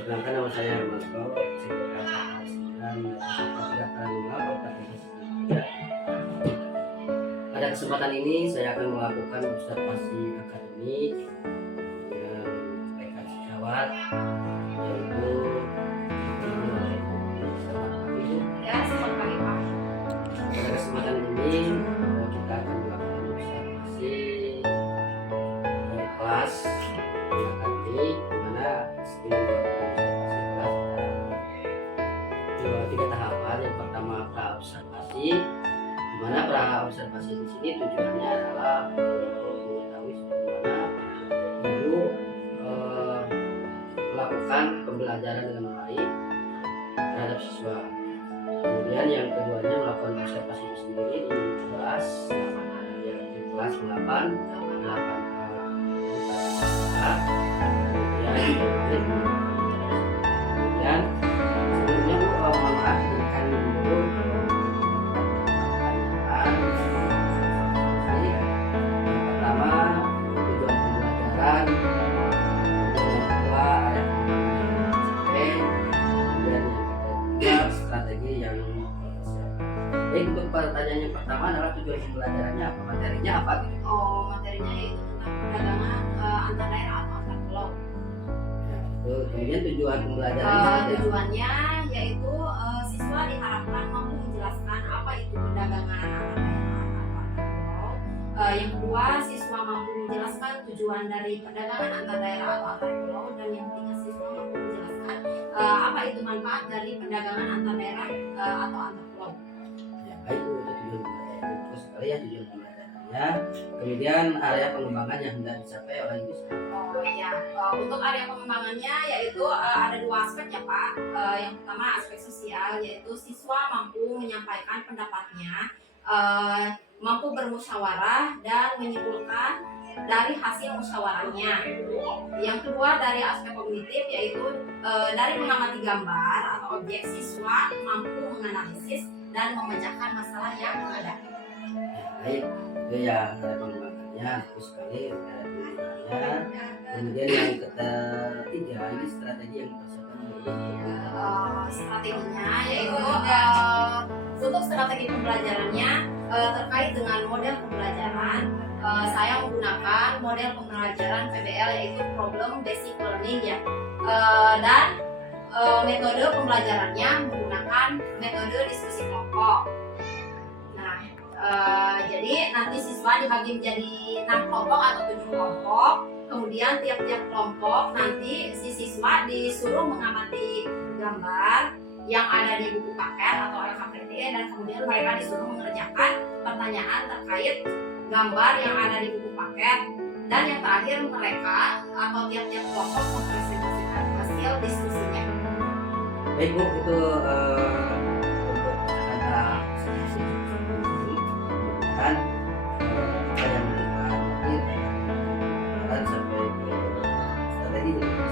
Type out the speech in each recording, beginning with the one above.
Perkenalkan, nama saya Marco, Sekretariat 9 Kabupaten Tasik. Pada kesempatan ini saya akan melakukan observasi akademik dengan rekan sejawat, yaitu Selamat pagi Pak. pada kesempatan ini kita akan melakukan observasi kelas akademik, di mana sebelum melakukan observasi kelas ada tiga tahapan. Yang pertama pra observasi, di mana pra observasi di sini tujuannya adalah untuk mengetahui bagaimana guru melakukan pembelajaran dengan baik terhadap siswa. Kemudian yang keduanya melakukan observasi itu sendiri di kelas 8, ya, di kelas 8 kemudian sebelumnya mohon maaf berikan dulu pertanyaan. Jadi yang pertama tujuan pembelajaran, kemudian yang kedua ada kemudian yang ketiga strategi yang dipersiapkan. Baik, untuk pertanyaan yang pertama adalah tujuan pembelajarannya apa, materinya apa gitu? Materinya yaitu tentang perdagangan antar daerah atau antar pulau. Kemudian tujuan pembelajaran Tujuannya yaitu siswa diharapkan mampu menjelaskan apa itu perdagangan antar daerah atau antar pulau. Yang kedua, siswa mampu menjelaskan tujuan dari perdagangan antar daerah atau antar pulau. Dan yang ketiga, siswa mampu menjelaskan apa itu manfaat dari perdagangan antar daerah atau antar pulau. Ya, baik, itu tujuan pembelajaran. Terus sekali ya tujuan pembelajarannya. Kemudian area pengembangan yang hendak dicapai oleh siswa. Untuk area pengembangannya yaitu ada dua aspek ya Pak. Yang pertama aspek sosial, yaitu siswa mampu menyampaikan pendapatnya, mampu bermusyawarah dan menyimpulkan dari hasil musyawarahnya. Yang kedua dari aspek kognitif, yaitu dari mengamati gambar atau objek, siswa mampu menganalisis dan memecahkan masalah yang ada. Baik, itu ya area pengembangannya. Terus sekali area penggunaannya. Kemudian yang ketiga, ini strategi yang dipersiapkan. Strateginya yaitu untuk strategi pembelajarannya terkait dengan model pembelajaran, saya menggunakan model pembelajaran PBL, yaitu Problem Basic Learning ya. Dan metode pembelajarannya menggunakan metode diskusi kelompok. Jadi nanti siswa dibagi menjadi 6 kelompok atau 7 kelompok. Kemudian tiap-tiap kelompok nanti si siswa disuruh mengamati gambar yang ada di buku paket atau LKPD, dan kemudian mereka disuruh mengerjakan pertanyaan terkait gambar yang ada di buku paket. Dan yang terakhir, mereka atau tiap-tiap kelompok mempresentasikan hasil diskusinya. Baik Bu, itu untuk kata dan apa yang kita dan sampai ke strategi jadi terus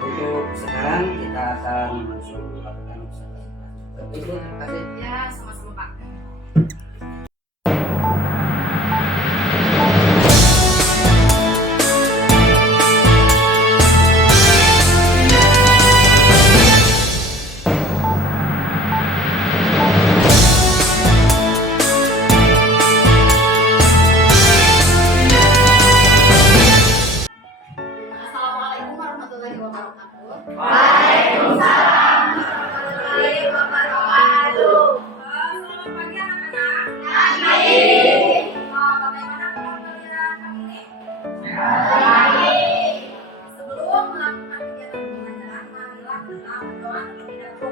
untuk sekarang kita akan langsung melakukan observasi. Ibu, terima kasih. Ya, sama-sama Pak. Assalamualaikum warahmatullahi wabarakatuh. Waalaikumsalam warahmatullahi wabarakatuh. Selamat pagi anak-anak. Pagi. Bagaimana kabar kalian hari ini? Pagi. Sebelum melakukan kegiatan pembelajaran, marilah kita berdoa terlebih dahulu.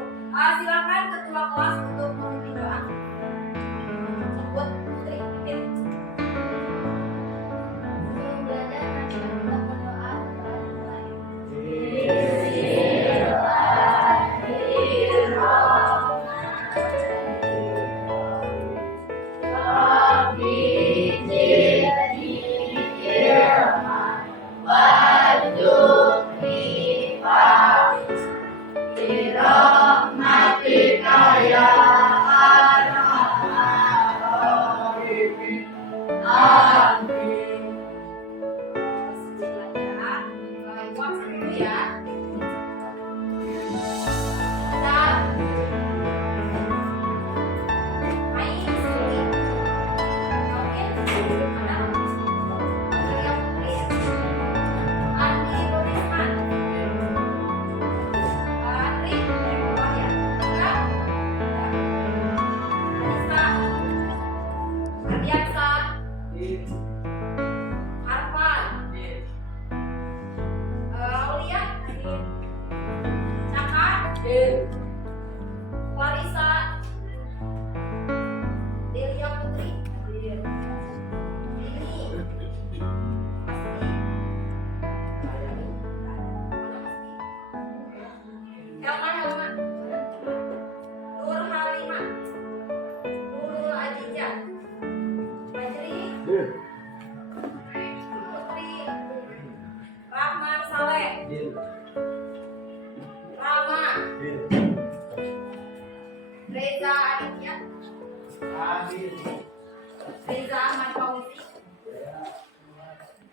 Silakan ketua kelas untuk memimpin doa. Sebut Putri pimpin. Sebelum belajar, mari kita berdoa. Bismillahirrahmanirrahim.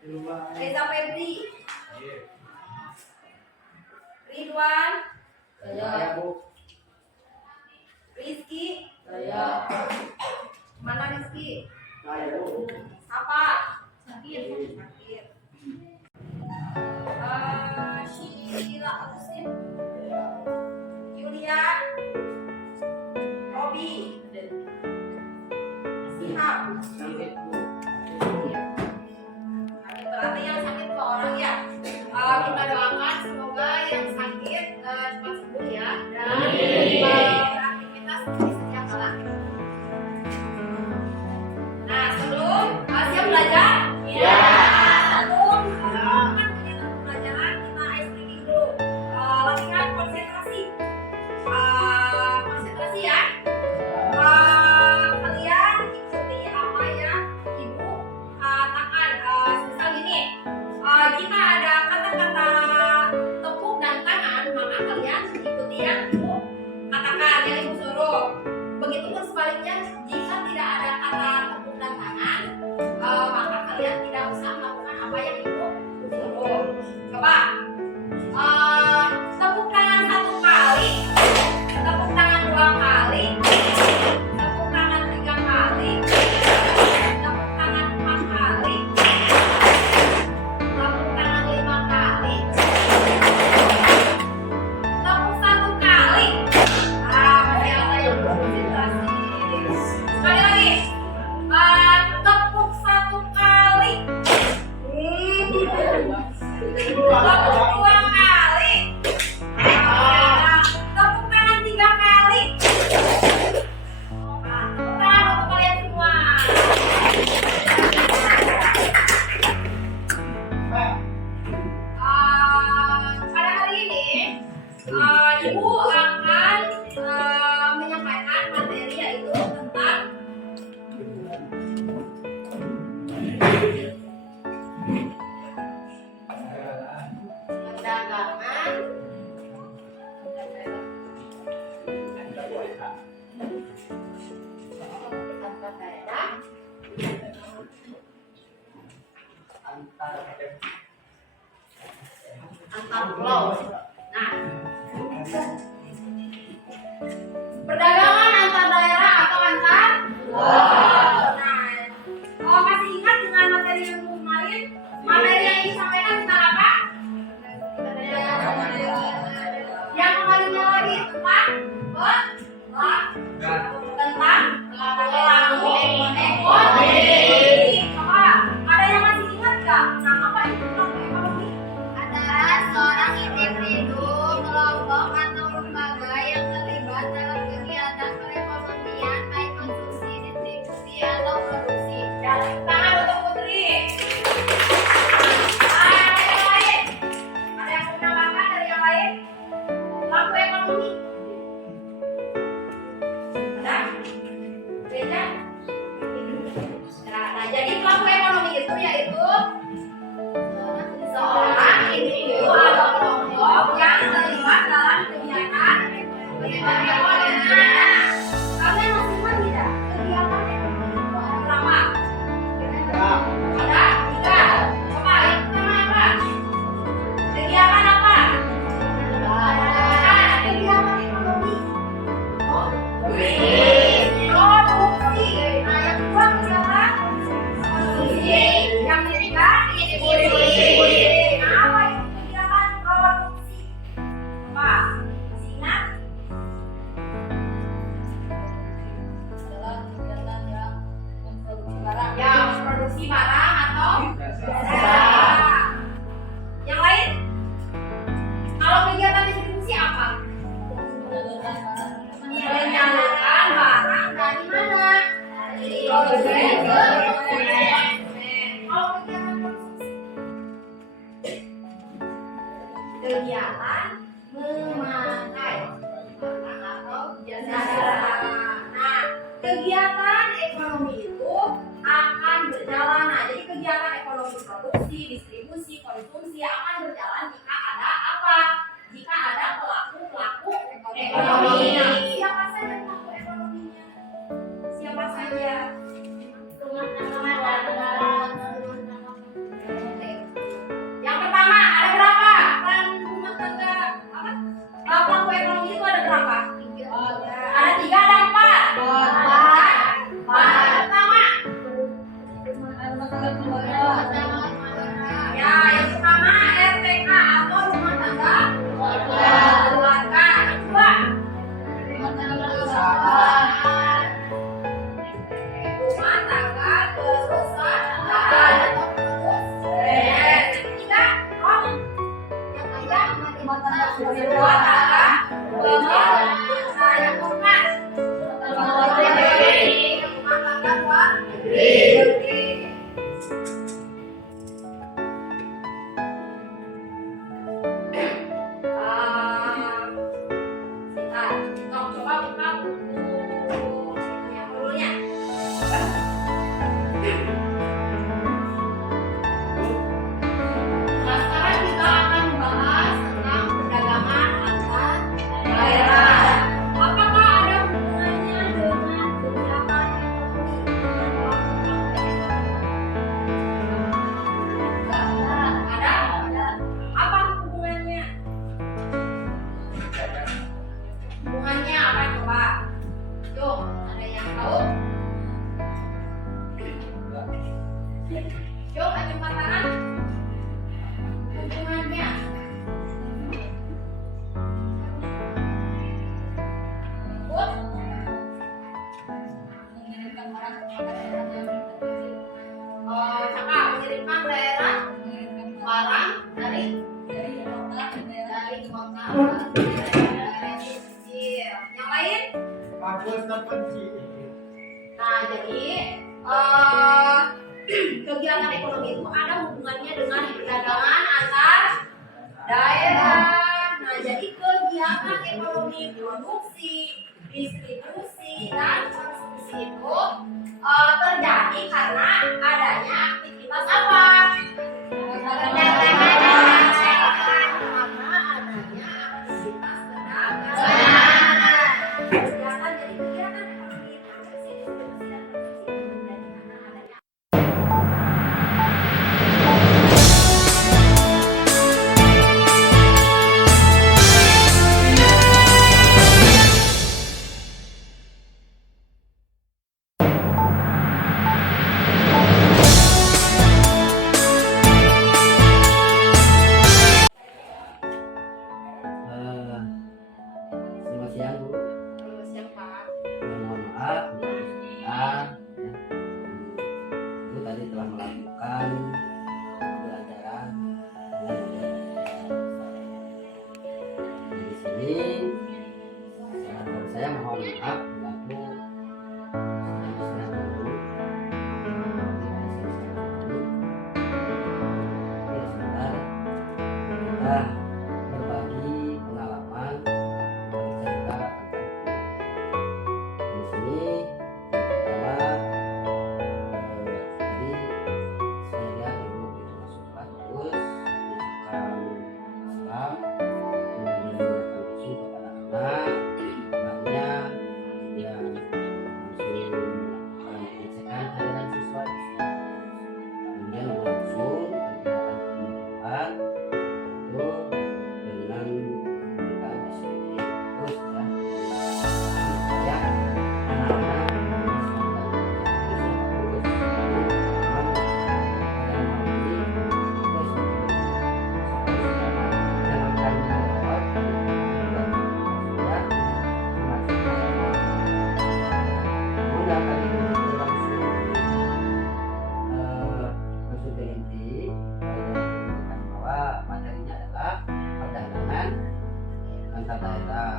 Reza Febri, Ridwan, Rizky, mana Rizky? Apa? Sakit. Sheila Agustin, Yulia, Robi, Sihab. Berarti yang sakit 2 orang ya. Kita doakan semoga yang sakit cepat sembuh ya dan beraktivitas seperti sedia kala. Nah, sebelum siap belajar? Ya. Sebelum melakukan kegiatan pembelajaran, kita ice breaking dulu. Latihan konsentrasi. Konsentrasi ya. Kalian ikuti apa yang Ibu katakan. Misal gini, jika ada kata-kata tepuk dan tangan, maka kalian ikuti yang Ibu katakan, yang Ibu suruh. Begitupun sebaliknya, jika tidak ada kata tepuk dan tangan, maka kalian tidak usah melakukan apa yang Ibu suruh. Coba, tepuk tangan 1 kali, tepuk tangan 2 kali, tepuk tangan 3 kali, tepuk tangan 4 kali, tepuk tangan 5 kali, tepuk 1 kali. Masih ada yang belum konsentrasi. Sekali lagi, tepuk 1 kali, tepuk 2 kali, tepuk tangan 3 kali. Tepuk tangan untuk kalian semua. Pada hari ini, Ibu akan menyampaikan materi yaitu tentang perdagangan antar daerah, antar pulau. Nah, perdagangan antar daerah atau antar pulau. Nah, masih ingat dengan materi yang kemarin? Materi yang disampaikan tentang apa? Yang kemarinnya lagi tentang pelaku ekonomi. Coba, ada yang masih ingat nggak? Nah, apa itu pelaku ekonomi? Adalah seorang individu, kelompok atau lembaga yang terlibat dalam kegiatan perekonomian baik konsumsi, distribusi atau produksi. Tangan untuk Putri. Ada yang lain? Ada yang menambahkan dari yang lain? Pelaku ekonomi. Ada? Beda? Nah, jadi pelaku ekonomi itu yaitu seorang individu atau kelompok yang terlibat dalam kegiatan ekonomi. Kalian masih ingat tidak? Kegiatan ekonomi itu ada berapa? Ada 3. Coba yang pertama apa? Kegiatan apa? Kegiatan ekonomi. Produksi. Nah, yang kedua kegiatan konsumsi. Yang ketiga distribusi. Nah, apa itu kegiatan produksi? Coba, masih ingat? Adalah kegiatan yang memproduksi barang. Ya, memproduksi barang atau jasa. Yang lain? Kalau kegiatan distribusi apa? Menyalurkan barang dari mana? Dari produsen ke konsumen. Kalau kegiatan konsumsi, kegiatan memakai barang atau jasa. Nah, kegiatan ekonomi itu akan berjalan. Nah, jadi kegiatan ekonomi produksi, distribusi, konsumsi akan berjalan jika ada apa? Jika ada pelaku ekonomi. Nah, siapa saja pelaku ekonominya? Siapa saja? Rumah tangga. Nah, jadi kegiatan ekonomi itu ada hubungannya dengan perdagangan antar daerah. Nah, jadi kegiatan ekonomi produksi, distribusi, dan konsumsi itu terjadi karena adanya aktivitas apa? Karena adanya aktivitas perdagangan. Kegiatan jadi kegiatan ekonomi produksi, distribusi, dan konsumsi itu terjadi karena adanya Selamat siang Bu. siapa? Mohon maaf untuk kesulitan. Ibu tadi telah melakukan pembelajaran di sini. Saya mohon maaf mengganggu sedang dulu. Oke, sebentar kita berbagi pengalaman bercerita di sini. Pertama, tadi saya lihat ibu masuk kelas terus mengucapkan salam, kemudian langsung kepada anak, anaknya, kemudian langsung melakukan pengecekan harian siswa di sini. Kemudian langsung kegiatan pembukaan itu dengan memberikan SPG terus ya, supaya anak-anak materinya adalah perdagangan antar daerah.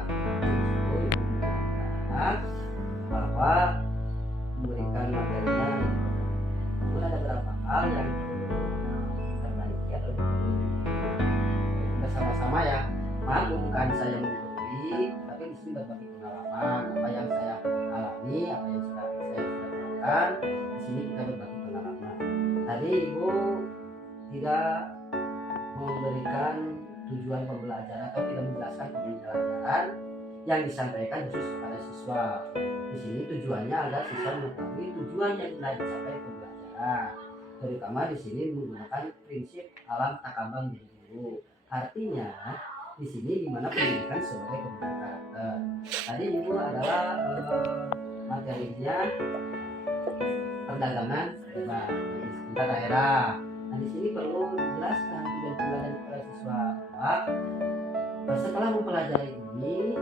Bahwa memberikan materinya namun ada beberapa hal yang diperbaiki atau bersama-sama ya. Maaf bukan saya menggurui, tapi di sini berbagi pengalaman apa yang saya alami, apa yang saya sudah lakukan. Di sini kita berbagi pengalaman. Tadi ibu tidak memberikan tujuan pembelajaran atau tidak menjelaskan pembelajaran yang disampaikan khusus kepada siswa. Di sini tujuannya agar siswa mengetahui tujuan yang telah disampaikan pembelajaran. Terutama di sini menggunakan prinsip alam takabang jadi guru. Artinya di sini dimana pendidikan sebagai pembentuk karakter. Tadi ibu adalah materinya perdagangan bebas antar daerah. Nah di sini perlu dijelaskan tujuan pembelajaran kepada siswa. Setelah mempelajari ini,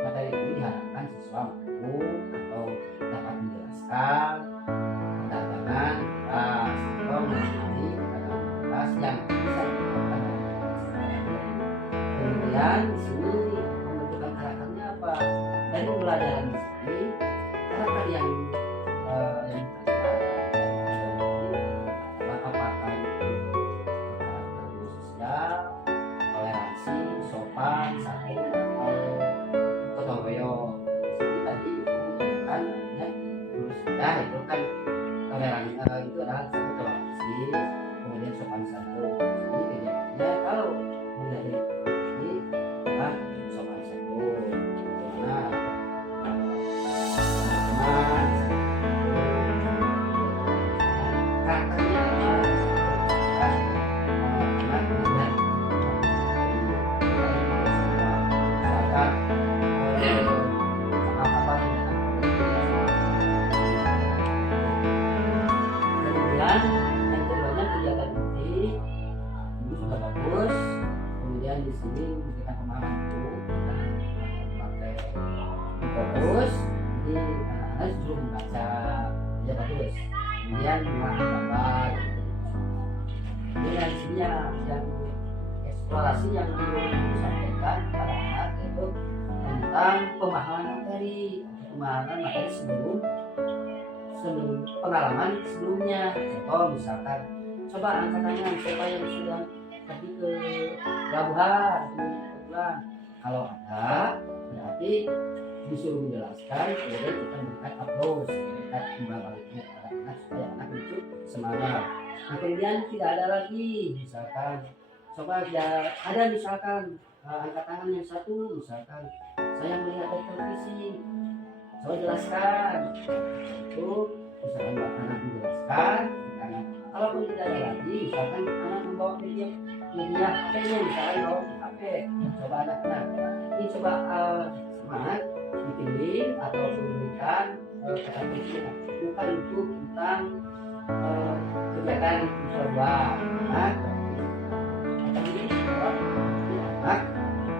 materi ini diharapkan siswa mampu atau dapat menjelaskan perdagangan bebas atau mengenai perdagangan bebas yang bisa dilakukan dalam kelas. Kemudian di sini pembentukan karakternya apa? Dari pembelajaran di sini karakter yang terdapat adalah apakah itu karakter sosial, toleransi, sopan, santun, atau gotong royong. Jadi tadi kan ya lulus sudah itu kan toleransi itu adalah satu toleransi, kemudian sopan santun. Jadi kegiatannya kalau mulai dari ini kan sopan santun, bagaimana teman karakternya anak dan misalkan apa kemudian yang keduanya kegiatan ini sudah bagus. Kemudian di sini memberikan pemahaman dulu pakai fokus, jadi anak-anak disuruh membaca ya bagus. Kemudian mengambil gambar. Ini yang sini yang eksplorasi yang disampaikan pada anak yaitu tentang pemahaman materi. pemahaman materi sebelum pengalaman sebelumnya. Contoh misalkan, coba angkat tangan siapa yang sudah pergi ke pelabuhan kebetulan. Kalau ada, berarti disuruh menjelaskan, kemudian kita memberikan aplaus, kita timbal baliknya kepada anak supaya anak itu semangat. Nah, kemudian tidak ada lagi, misalkan coba ada misalkan angkat tangan yang satu, misalkan saya melihat dari televisi, coba jelaskan itu, misalkan anak menjelaskan. Karena kalaupun tidak ada lagi, misalkan anak membawa media HP-nya, misalkan bawa HP, coba anak-anak ini coba semangat bikin atau memberikan kata kuncinya bukan untuk tentang kegiatan kedua. Nah, ini anak itu juga bagus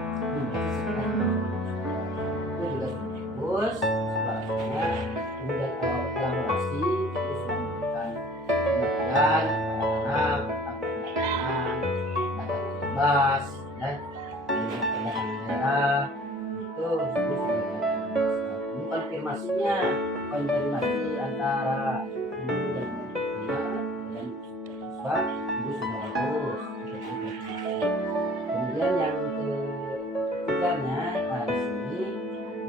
sebenarnya. Kemudian kalau elaborasi itu sudah memberikan pengertian anak tentang penggunaan data bebas ya, pendidikan daerah itu sudah konfirmasinya, konfirmasi antara guru dan anak dan siswa itu sudah bagus. Kemudian yang ketiganya, nah di sini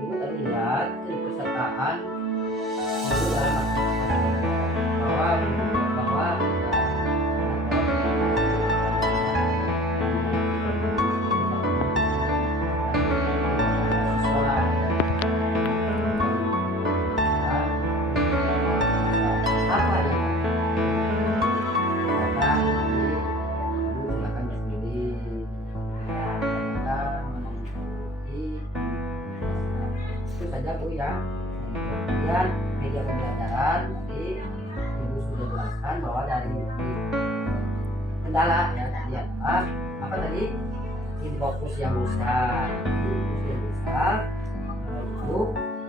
ibu terlihat keikutsertaan guru dalam bahwa saja Bu ya. Kemudian media pembelajaran tadi Ibu sudah jelaskan bahwa dari kendala ya tadi adalah apa tadi, fokus yang besar itu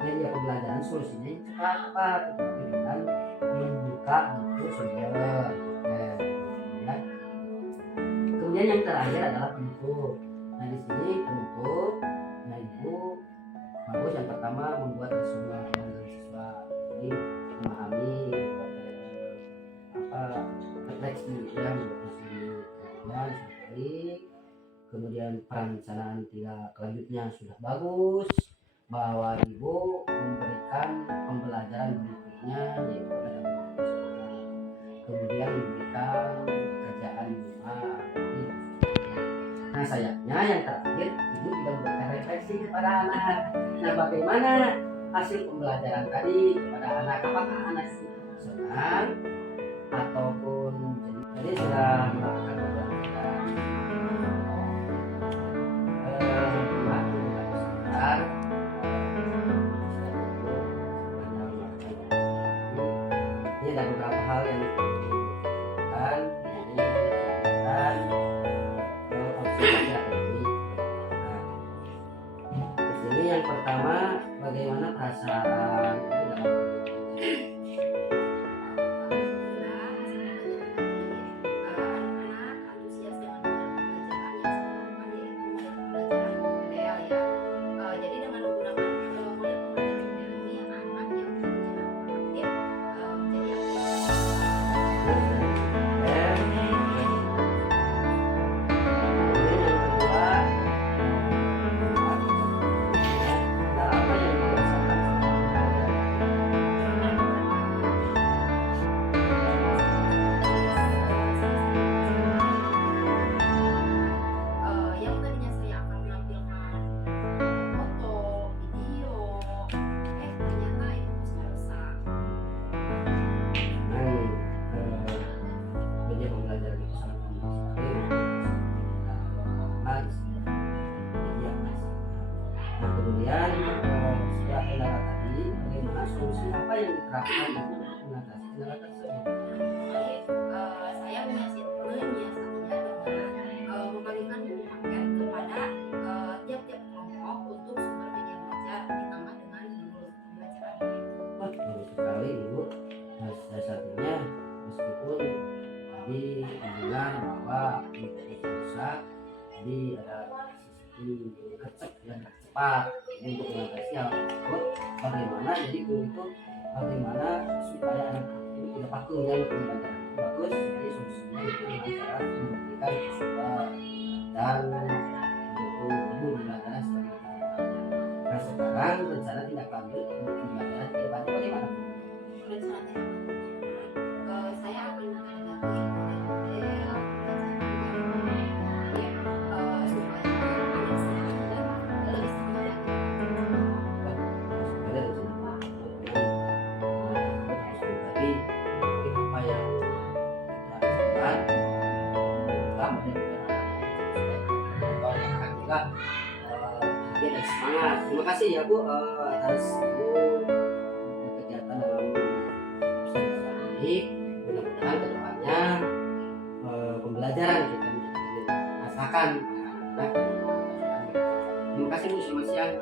media pembelajaran solusinya cepat dengan membuka buku sumber. Kemudian yang terakhir adalah penutup. Nah di sini penutup, nah Ibu bagus yang pertama membuat resume dengan siswa, jadi memahami apa refleksi yang kemudian perencanaan tidak kelanjutnya sudah bagus, bahwa Ibu memberikan pembelajaran berikutnya yaitu kemudian memberikan pekerjaan rumah. Nah sayangnya yang terakhir Ibu tidak memberikan refleksi kepada anak. Nah bagaimana hasil pembelajaran tadi kepada anak, apakah anak senang ataupun jadi sudah melakukan pembelajaran ini ada beberapa hal yang dilakukan dan observasi akademik. Nah, di sini yang pertama, bagaimana perasaan kemudian setelah kendala tadi, bagaimana solusi apa yang diterapkan untuk mengatasi kendala tersebut? Saya menyiasatinya dengan membagikan buku paket kepada tiap-tiap kelompok untuk sumber media belajar ditambah dengan judul pembelajaran. Wah, bagus sekali Ibu. Nah, siasatinya meskipun tadi dibilang bahwa itu rusak, jadi ada sisi kecek dan cepat untuk mengatasi hal tersebut. bagaimana jadi guru itu bagaimana supaya anak itu tidak paku dengan pembelajaran itu bagus. Jadi solusinya itu dengan cara memberikan siswa dan guru pembelajaran seperti itu. Nah sekarang rencana tindak lanjut untuk pembelajaran ke depannya bagaimana? Rencananya saya akan menghadapi model semangat. Terima kasih ya Bu atas kegiatan dalam observasi ini. Mudah-mudahan kedepannya pembelajaran kita menjadi lebih merasakan. Terima kasih Bu, selamat siang.